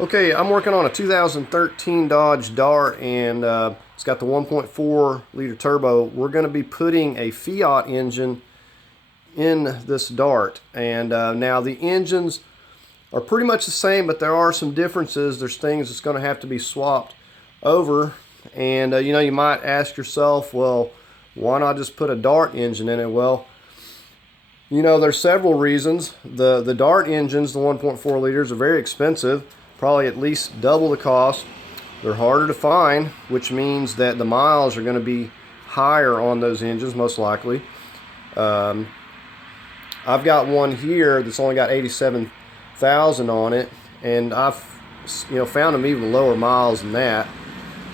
Okay, I'm working on a 2013 Dodge Dart, and it's got the 1.4 liter turbo. We're going to be putting a Fiat engine in this Dart, and now the engines are pretty much the same, but there are some differences. There's things that's going to have to be swapped over, and you might ask yourself, well, why not just put a Dart engine in it? Well, there's several reasons. The Dart engines, the 1.4 liters, are very expensive, probably at least double the cost. They're harder to find, which means that the miles are going to be higher on those engines, most likely. I've got one here that's only got 87,000 on it, and I've found them even lower miles than that.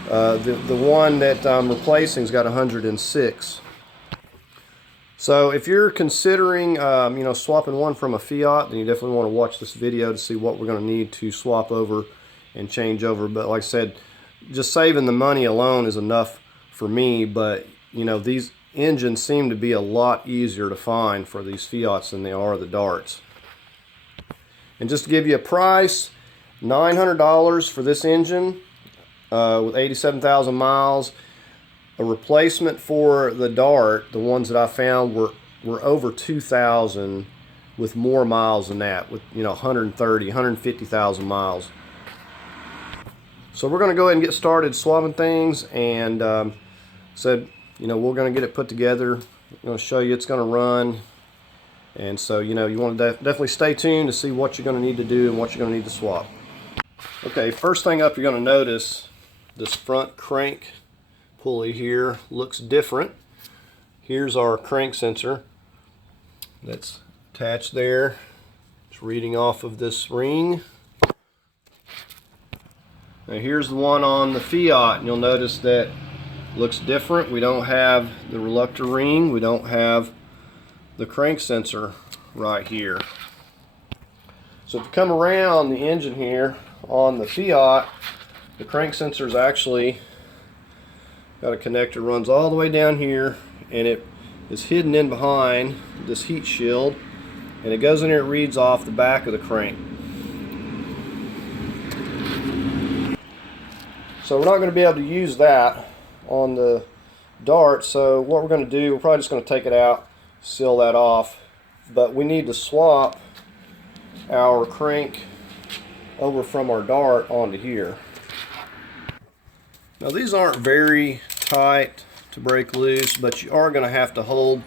The one that I'm replacing has got 106. So if you're considering swapping one from a Fiat, then you definitely want to watch this video to see what we're going to need to swap over and change over. But like I said, just saving the money alone is enough for me. But these engines seem to be a lot easier to find for these Fiats than they are the Darts. And just to give you a price, $900 for this engine with 87,000 miles. A replacement for the Dart, the ones that I found were over 2,000 with more miles than that, with 130, 150,000 miles. So we're going to go ahead and get started swapping things, and we're going to get it put together. I'm going to show you it's going to run, and so you want to definitely stay tuned to see what you're going to need to do and what you're going to need to swap. Okay, first thing up, you're going to notice this front crank pulley here looks different. Here's our crank sensor that's attached there. It's reading off of this ring. Now here's the one on the Fiat, and you'll notice that looks different. We don't have the reluctor ring. We don't have the crank sensor right here. So if you come around the engine here on the Fiat, the crank sensor is actually got a connector, runs all the way down here, and it is hidden in behind this heat shield, and it goes in here, it reads off the back of the crank. So we're not going to be able to use that on the Dart, so what we're going to do, we're probably just going to take it out, seal that off, but we need to swap our crank over from our Dart onto here. Now these aren't very tight to break loose, but you are going to have to hold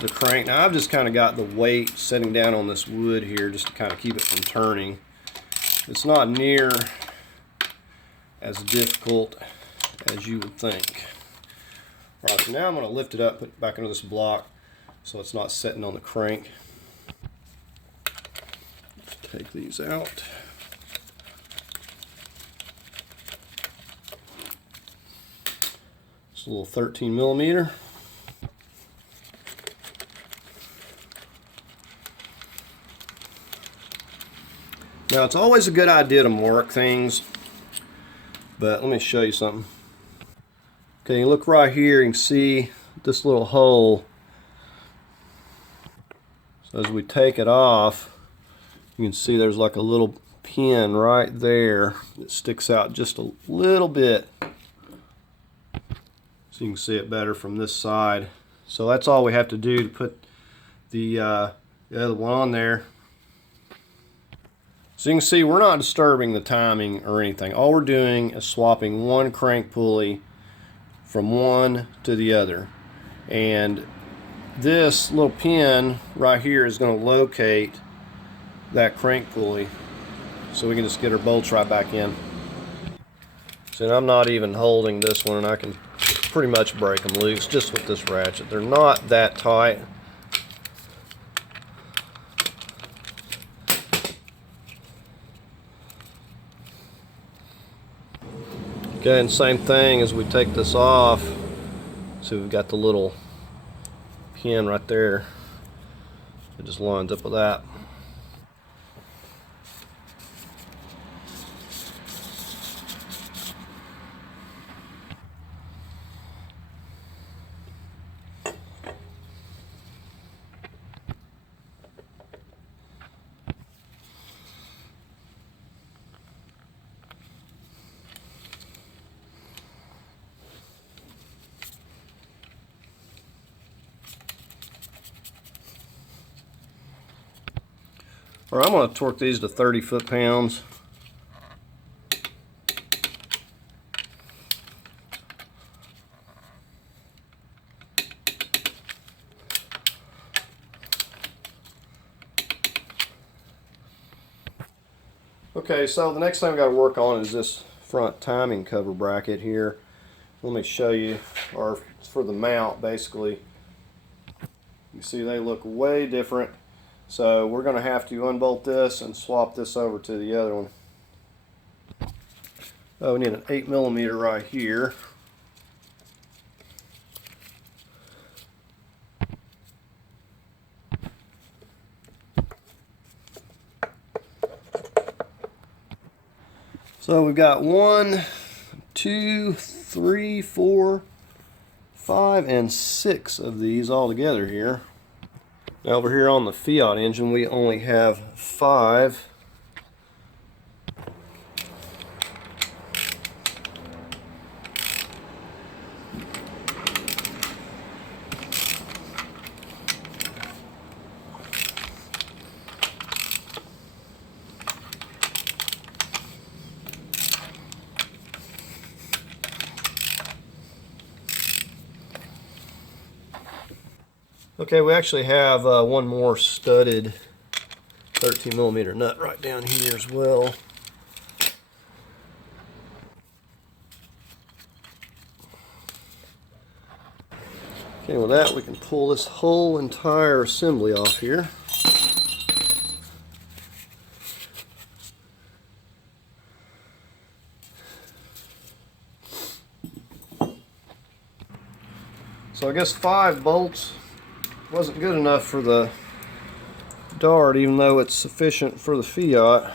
the crank. Now I've just kind of got the weight sitting down on this wood here just to kind of keep it from turning. It's not near as difficult as you would think. Alright, so now I'm going to lift it up, put it back into this block so it's not sitting on the crank. Take these out. It's a little 13 millimeter. Now it's always a good idea to mark things, but let me show you something. Okay, you look right here, you can see this little hole. So as we take it off, you can see there's like a little pin right there that sticks out just a little bit. So you can see it better from this side. So that's all we have to do to put the other one on there. So you can see we're not disturbing the timing or anything. All we're doing is swapping one crank pulley from one to the other. And this little pin right here is going to locate that crank pulley. So we can just get our bolts right back in. So I'm not even holding this one, and I can pretty much break them loose just with this ratchet. They're not that tight. Okay, and same thing as we take this off. So we've got the little pin right there. It just lines up with that. Or I'm going to torque these to 30 foot-pounds. Okay, so the next thing I've got to work on is this front timing cover bracket here. Let me show you, or for the mount basically. You see they look way different. So we're going to have to unbolt this and swap this over to the other one. Oh, we need an 8mm right here. So we've got 1, 2, 3, 4, 5, and 6 of these all together here. Now over here on the Fiat engine we only have 5. Okay, we actually have one more studded 13mm nut right down here as well. Okay, with that we can pull this whole entire assembly off here. So I guess 5 bolts wasn't good enough for the Dart, even though it's sufficient for the Fiat.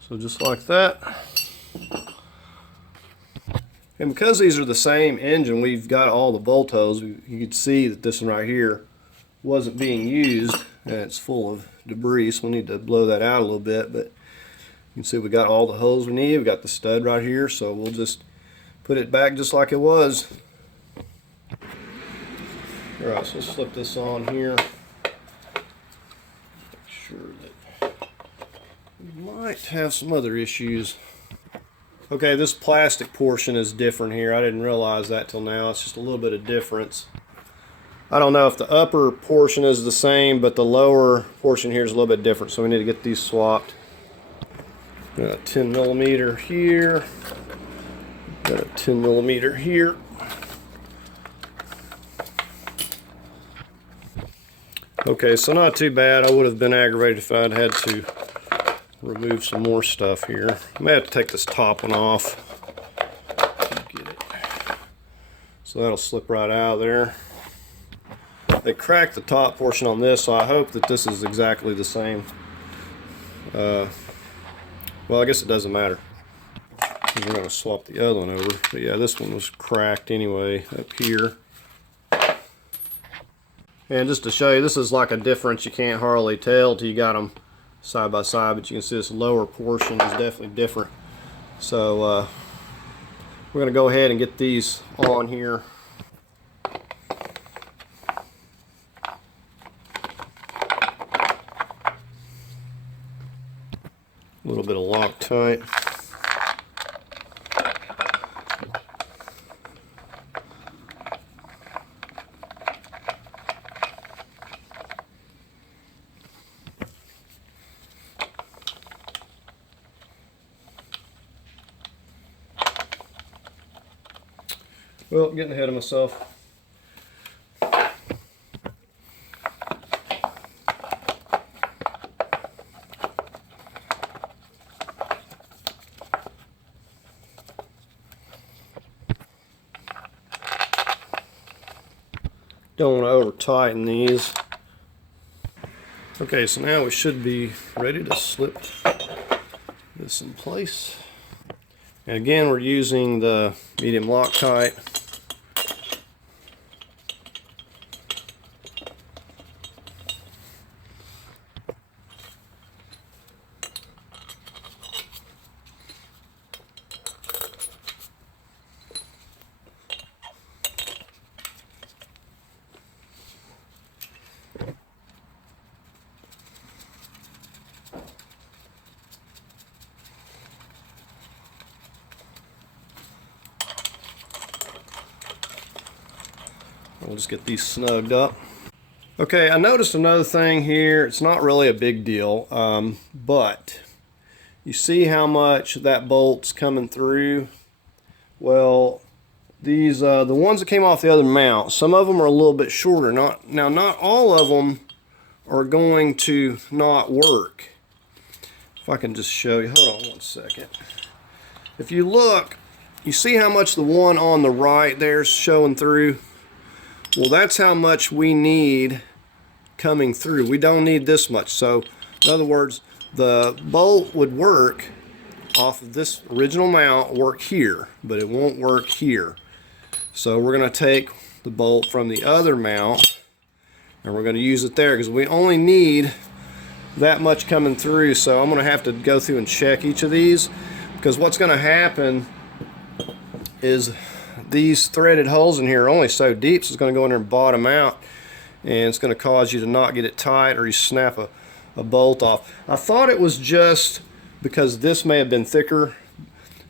So just like that. And because these are the same engine, we've got all the bolt holes. You can see that this one right here wasn't being used and it's full of debris, so we need to blow that out a little bit. But you can see we got all the holes we need. We got the stud right here, so we'll just put it back just like it was. Alright, so let's slip this on here. Make sure that we might have some other issues. Okay, this plastic portion is different here. I didn't realize that till now. It's just a little bit of difference. I don't know if the upper portion is the same, but the lower portion here is a little bit different, so we need to get these swapped. Got a 10mm here. Got a 10mm here. Okay, so not too bad. I would have been aggravated if I'd had to remove some more stuff here. I may have to take this top one off. Get it. So that'll slip right out of there. They cracked the top portion on this, so I hope that this is exactly the same. Well, I guess it doesn't matter. We're going to swap the other one over. But yeah, this one was cracked anyway up here. And just to show you, this is like a difference you can't hardly tell till you got them side by side, but you can see this lower portion is definitely different. So we're going to go ahead and get these on here. A little bit of Loctite. Well, getting ahead of myself. Don't want to over tighten these. Okay, so now we should be ready to slip this in place. And again, we're using the medium Loctite. We'll just get these snugged up. Okay, I noticed another thing here. It's not really a big deal, but you see how much that bolt's coming through? Well, these the ones that came off the other mount, some of them are a little bit shorter. Not all of them are going to not work. If I can just show you, hold on one second. If you look, you see how much the one on the right there's showing through? Well, that's how much we need coming through. We don't need this much. So, in other words, the bolt would work off of this original mount, work here, but it won't work here. So we're going to take the bolt from the other mount and we're going to use it there because we only need that much coming through. So I'm going to have to go through and check each of these, because what's going to happen is these threaded holes in here are only so deep, so it's going to go in there and bottom out, and it's going to cause you to not get it tight, or you snap a bolt off. I thought it was just because this may have been thicker,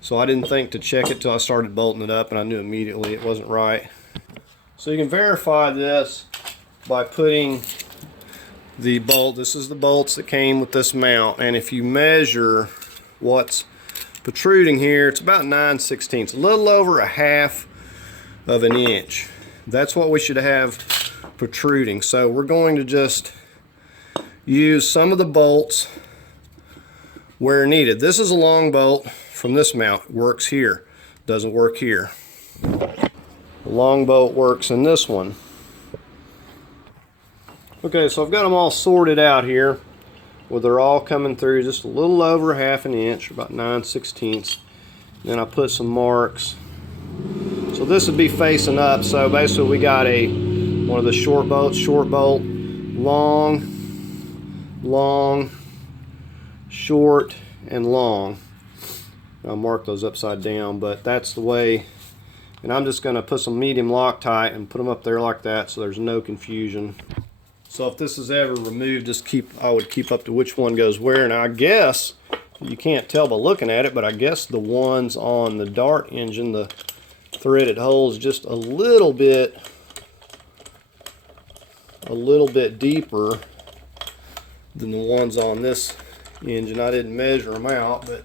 so I didn't think to check it till I started bolting it up, and I knew immediately it wasn't right. So you can verify this by putting the bolt, this is the bolts that came with this mount, and if you measure what's protruding here, it's about 9/16, a little over a half of an inch. That's what we should have protruding. So we're going to just use some of the bolts where needed. This is a long bolt from this mount. It works here, doesn't work here. The long bolt works in this one. Okay, so I've got them all sorted out here, where they're all coming through just a little over half an inch, about 9/16. Then I put some marks. So this would be facing up. So basically we got one of the short bolt, long, long, short, and long. I'll mark those upside down, but that's the way. And I'm just going to put some medium Loctite and put them up there like that, so there's no confusion. So if this is ever removed, I would keep up to which one goes where. And I guess, you can't tell by looking at it, but I guess the ones on the Dart engine, the threaded holes, just a little bit deeper than the ones on this engine. I didn't measure them out, but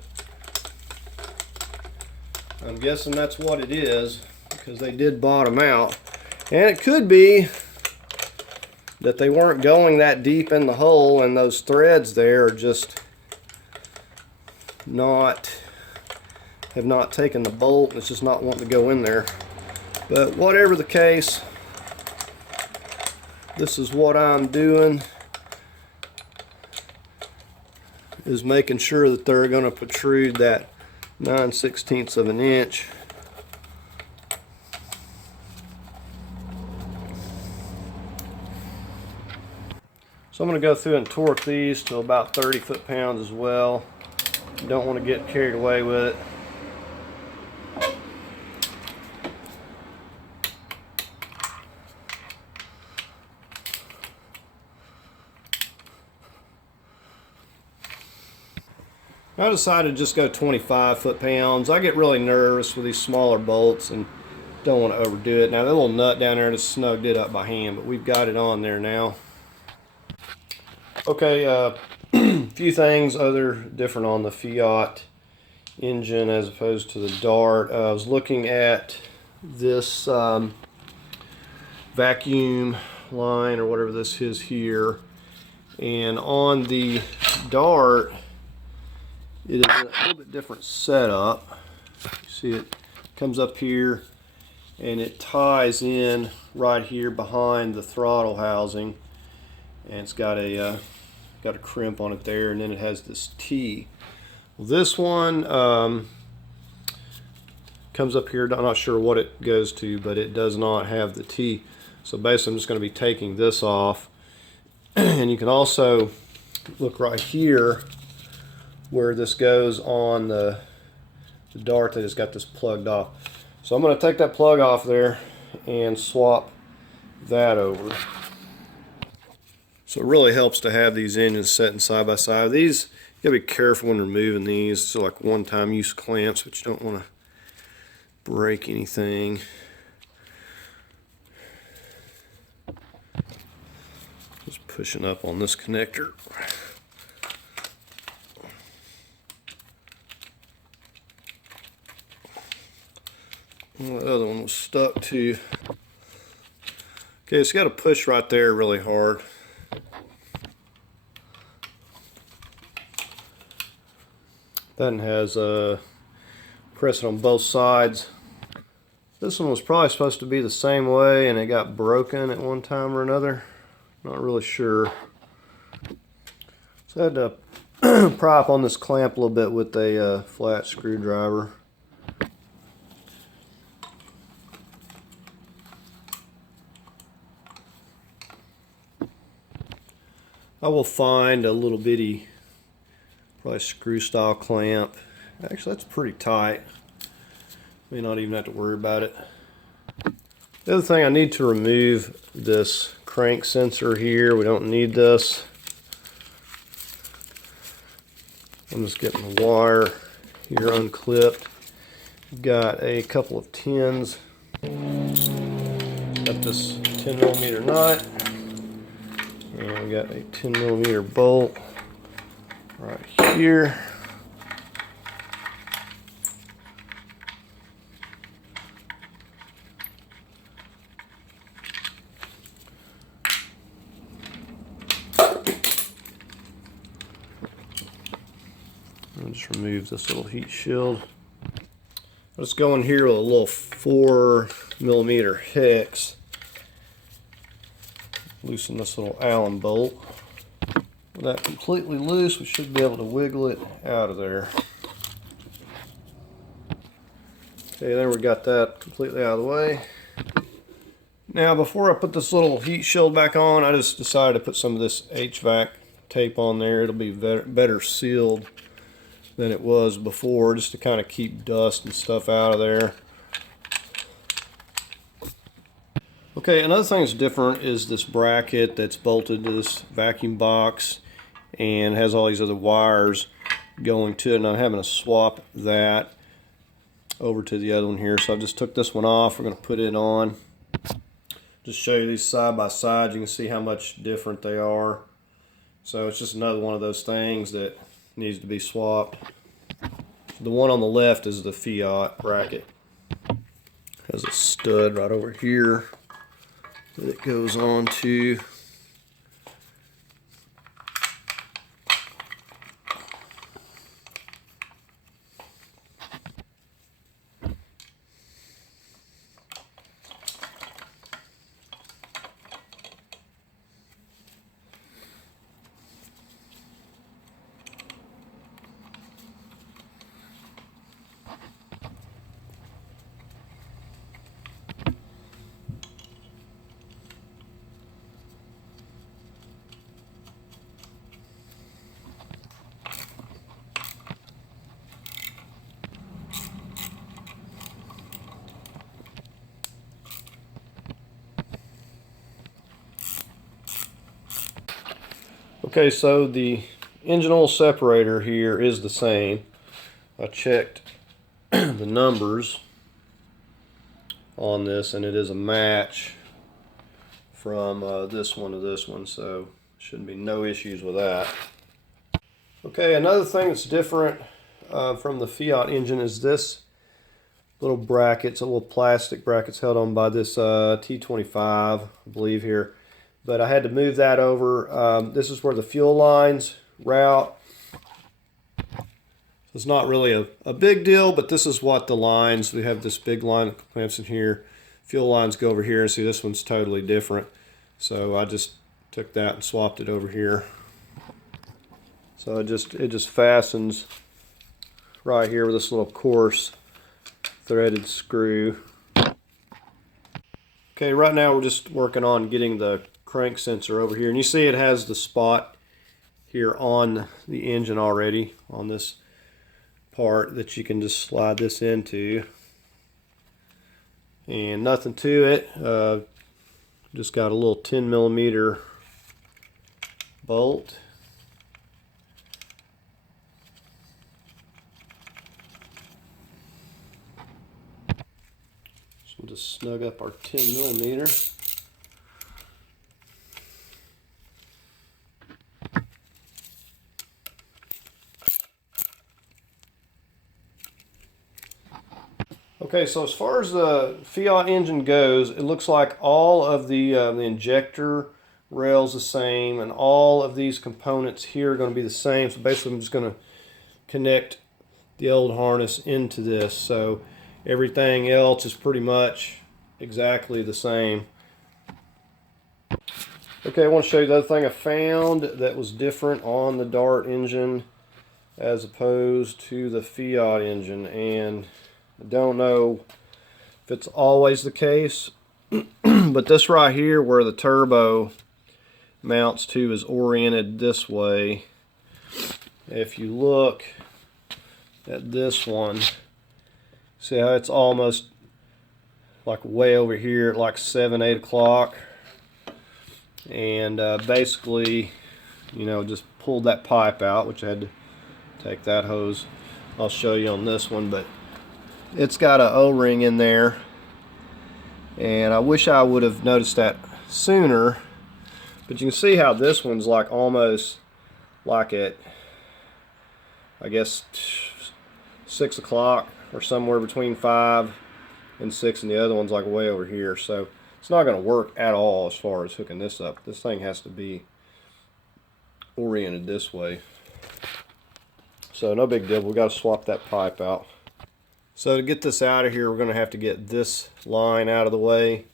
I'm guessing that's what it is, because they did bottom out. And it could be that they weren't going that deep in the hole, and those threads there are just have not taken the bolt, and it's just not wanting to go in there. But whatever the case, this is what I'm doing, is making sure that they're going to protrude that 9/16 of an inch. So I'm going to go through and torque these to about 30 foot-pounds as well. You don't want to get carried away with it. I decided to just go 25 foot-pounds. I get really nervous with these smaller bolts and don't want to overdo it. Now that little nut down there just snugged it up by hand, but we've got it on there now. Okay, a few things other different on the Fiat engine as opposed to the Dart. I was looking at this vacuum line, or whatever this is here, and on the Dart it is a little bit different setup. You see it comes up here and it ties in right here behind the throttle housing, and it's got a crimp on it there, and then it has this T. Well, this one comes up here. I'm not sure what it goes to, but it does not have the T. So basically I'm just going to be taking this off. And you can also look right here where this goes on the Dart that has got this plugged off. So I'm going to take that plug off there and swap that over. So it really helps to have these engines sitting side by side. These, you gotta be careful when removing these. It's like one-time use clamps, but you don't want to break anything. Just pushing up on this connector. And the other one was stuck too. Okay, it's got to push right there really hard. That one has press it on both sides. This one was probably supposed to be the same way and it got broken at one time or another. Not really sure. So I had to pry up on this clamp a little bit with a flat screwdriver. I will find a little bitty, probably screw style clamp. Actually, that's pretty tight. May not even have to worry about it. The other thing, I need to remove this crank sensor here. We don't need this. I'm just getting the wire here unclipped. Got a couple of tins. Got this 10mm nut. And we got a 10mm bolt right here. I'll just remove this little heat shield. Let's go in here with a little 4mm hex. Loosen this little Allen bolt. With that completely loose, we should be able to wiggle it out of there. Okay, there we got that completely out of the way. Now, before I put this little heat shield back on, I just decided to put some of this HVAC tape on there. It'll be better sealed than it was before, just to kind of keep dust and stuff out of there. Okay, another thing that's different is this bracket that's bolted to this vacuum box and has all these other wires going to it, and I'm having to swap that over to the other one here. So I just took this one off. We're going to put it on. Just show you these side by side. You can see how much different they are. So it's just another one of those things that needs to be swapped. The one on the left is the Fiat bracket. Has a stud right over here that it goes on to. Okay, so the engine oil separator here is the same. I checked the numbers on this and it is a match from this one to this one, so shouldn't be no issues with that. Okay, another thing that's different from the Fiat engine is this little bracket. It's a little plastic bracket. It's held on by this T25, I believe here. But I had to move that over. This is where the fuel lines route. It's not really a big deal, but this is what the lines, we have this big line that clamps in here. Fuel lines go over here. See, this one's totally different. So I just took that and swapped it over here. So it just fastens right here with this little coarse threaded screw. Okay, right now we're just working on getting the crank sensor over here, and you see it has the spot here on the engine already on this part that you can just slide this into, and nothing to it. Just got a little 10mm bolt. So we'll just snug up our 10mm. Okay, so as far as the Fiat engine goes, it looks like all of the injector rails the same, and all of these components here are going to be the same. So basically I'm just going to connect the old harness into this. So everything else is pretty much exactly the same. Okay, I want to show you the other thing I found that was different on the Dart engine as opposed to the Fiat engine, and I don't know if it's always the case, but this right here where the turbo mounts to is oriented this way. If you look at this one, see how it's almost like way over here at like 7, 8 o'clock, and basically, you know, just pulled that pipe out, which I had to take that hose. I'll show you on this one, but it's got an O-ring in there, and I wish I would have noticed that sooner. But you can see how this one's like almost like at, I guess, 6 o'clock or somewhere between 5 and 6, and the other one's like way over here. So it's not going to work at all as far as hooking this up. This thing has to be oriented this way. So no big deal, we got to swap that pipe out. So to get this out of here, we're going to have to get this line out of the way.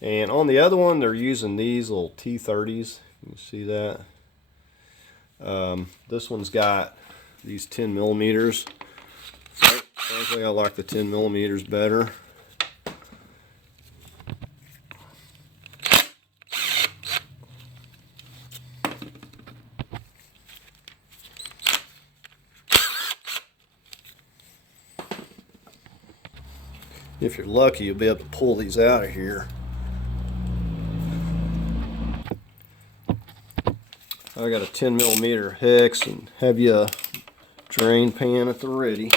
And on the other one, they're using these little T30s. You can see that. This one's got these 10 millimeters. Frankly, I like the 10 millimeters better. If you're lucky, you'll be able to pull these out of here. I got a 10 millimeter hex and have you a drain pan at the ready.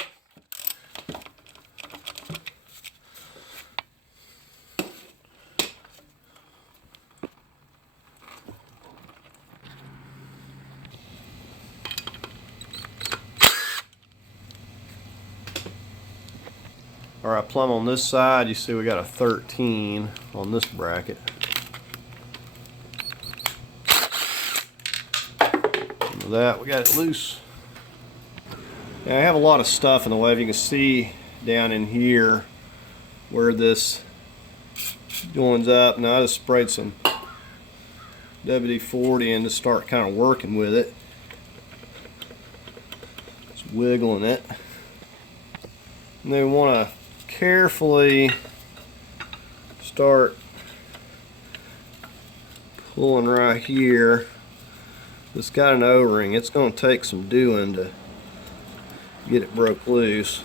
Alright, plumb on this side, you see we got a 13 on this bracket. And with that, we got it loose. Yeah, I have a lot of stuff in the way. If you can see down in here where this joins up. Now I just sprayed some WD-40 in to start kind of working with it. Just wiggling it. And then we want to carefully start pulling right here. It's got an O-ring. It's going to take some doing to get it broke loose.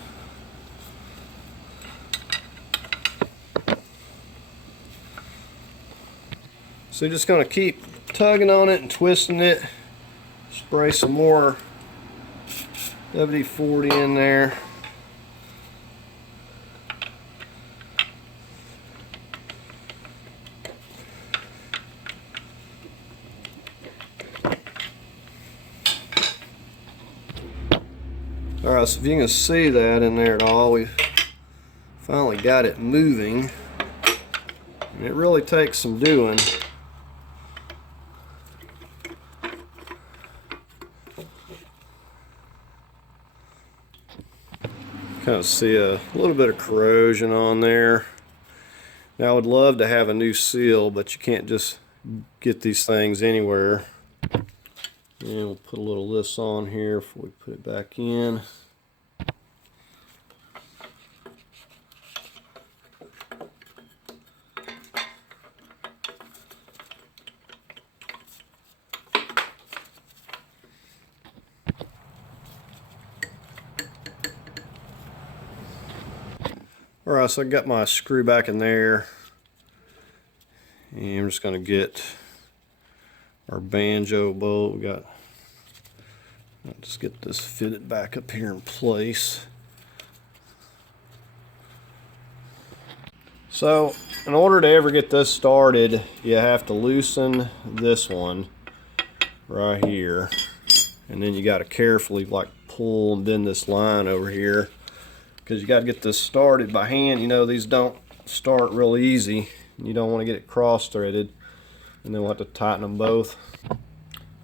So you're just going to keep tugging on it and twisting it. Spray some more WD-40 in there. Alright, so if you can see that in there at all, we've finally got it moving. And it really takes some doing. Kind of see a little bit of corrosion on there. Now I would love to have a new seal, but you can't just get these things anywhere. And we'll put a little of this on here before we put it back in. Alright, so I got my screw back in there, and I'm just going to get our banjo bolt. We got, I'll just get this fitted back up here in place. So in order to ever get this started, you have to loosen this one right here, and then you got to carefully like pull and bend this line over here, because you got to get this started by hand. You know, these don't start real easy. You don't want to get it cross-threaded, and then we'll have to tighten them both.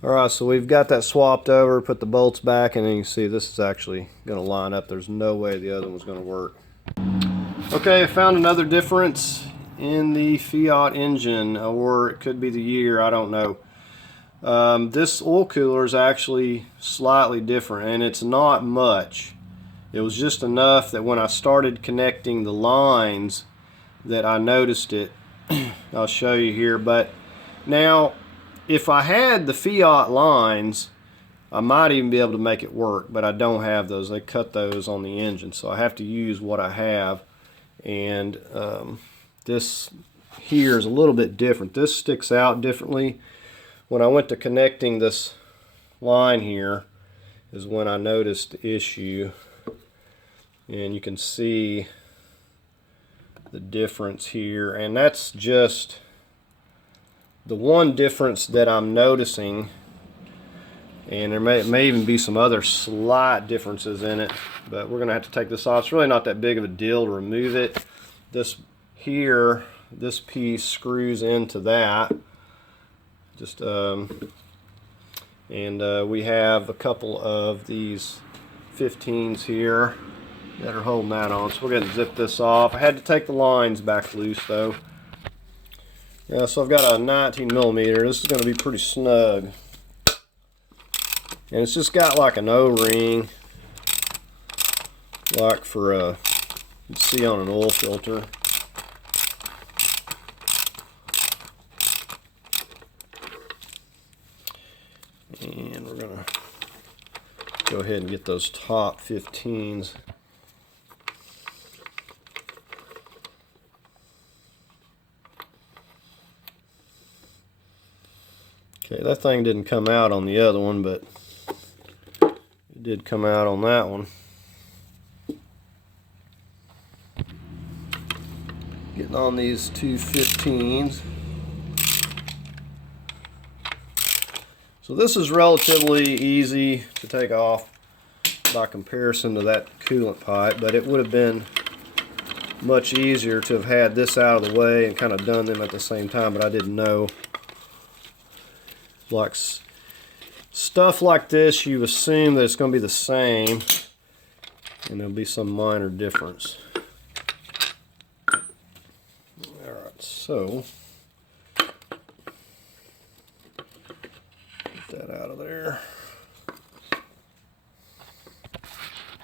Alright, so we've got that swapped over, put the bolts back, and then you can see this is actually going to line up. There's no way the other one's going to work. Okay, I found another difference in the Fiat engine, or it could be the year, I don't know. This oil cooler is actually slightly different, and it's not much. It was just enough that when I started connecting the lines that I noticed it. I'll show you here. But now, if I had the Fiat lines, I might even be able to make it work, but I don't have those. They cut those on the engine, so I have to use what I have. And this here is a little bit different. This sticks out differently. When I went to connecting this line here is when I noticed the issue, and you can see the difference here, and that's just the one difference that I'm noticing. And there may even be some other slight differences in it, but we're gonna have to take this off. It's really not that big of a deal to remove it. This here, this piece screws into that. Just we have a couple of these 15s here that are holding that on, so we're going to zip this off. I had to take the lines back loose though. Yeah, so I've got a 19mm. This is going to be pretty snug, and it's just got like an O-ring, like for you can see on an oil filter. And we're going to go ahead and get those top 15s. Okay, that thing didn't come out on the other one, but it did come out on that one. Getting on these two 15s. So this is relatively easy to take off by comparison to that coolant pipe, but it would have been much easier to have had this out of the way and kind of done them at the same time, but I didn't know. Like stuff like this, you assume that it's going to be the same, and there'll be some minor difference. Alright, so that out of there.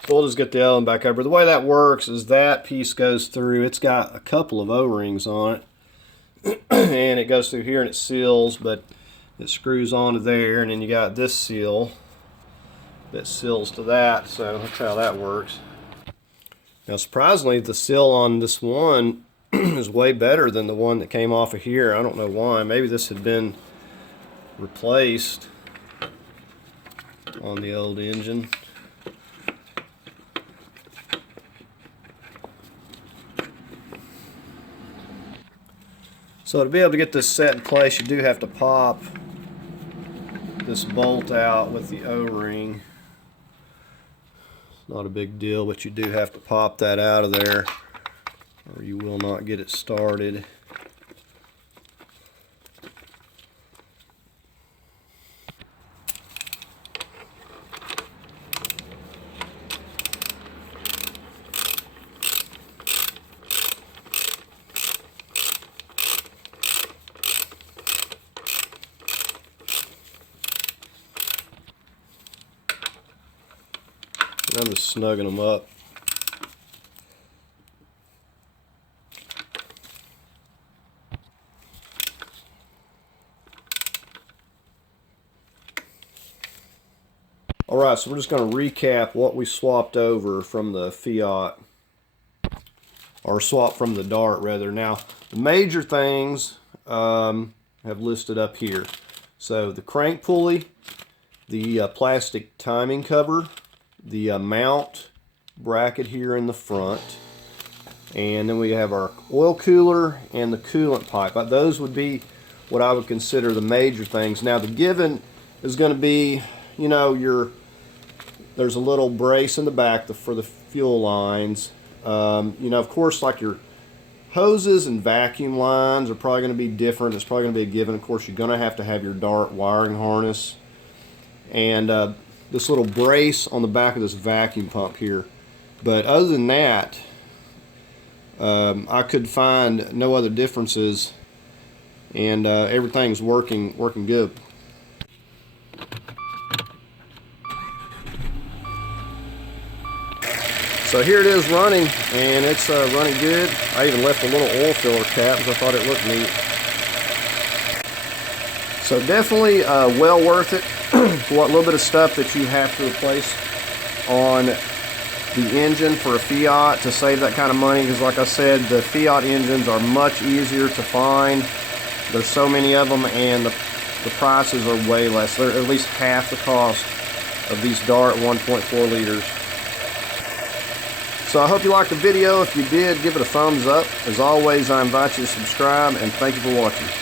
So we'll just get the other one back over. The way that works is that piece goes through. It's got a couple of O-rings on it, and it goes through here and it seals, but it screws onto there, and then you got this seal that seals to that. So that's how that works. Now surprisingly, the seal on this one is way better than the one that came off of here. I don't know why. Maybe this had been replaced on the old engine. So to be able to get this set in place, you do have to pop this bolt out with the O-ring. It's not a big deal, but you do have to pop that out of there or you will not get it started. I'm just snugging them up. Alright, so we're just going to recap what we swapped over from the Fiat, or swapped from the Dart rather. Now, the major things have listed up here. So the crank pulley, the plastic timing cover, the mount bracket here in the front, and then we have our oil cooler and the coolant pipe. Those would be what I would consider the major things. Now the given is going to be, you know, there's a little brace in the back for the fuel lines. You know, of course, like your hoses and vacuum lines are probably going to be different. It's probably going to be a given. Of course, you're going to have your Dart wiring harness and this little brace on the back of this vacuum pump here. But other than that, I could find no other differences, and everything's working good. So here it is running, and it's running good. I even left a little oil filler cap because I thought it looked neat. So definitely well worth it for what little bit of stuff that you have to replace on the engine for a Fiat to save that kind of money, because like I said, the Fiat engines are much easier to find. There's so many of them, and the prices are way less. They're at least half the cost of these Dart 1.4 liters. So I hope you liked the video. If you did, give it a thumbs up. As always, I invite you to subscribe, and thank you for watching.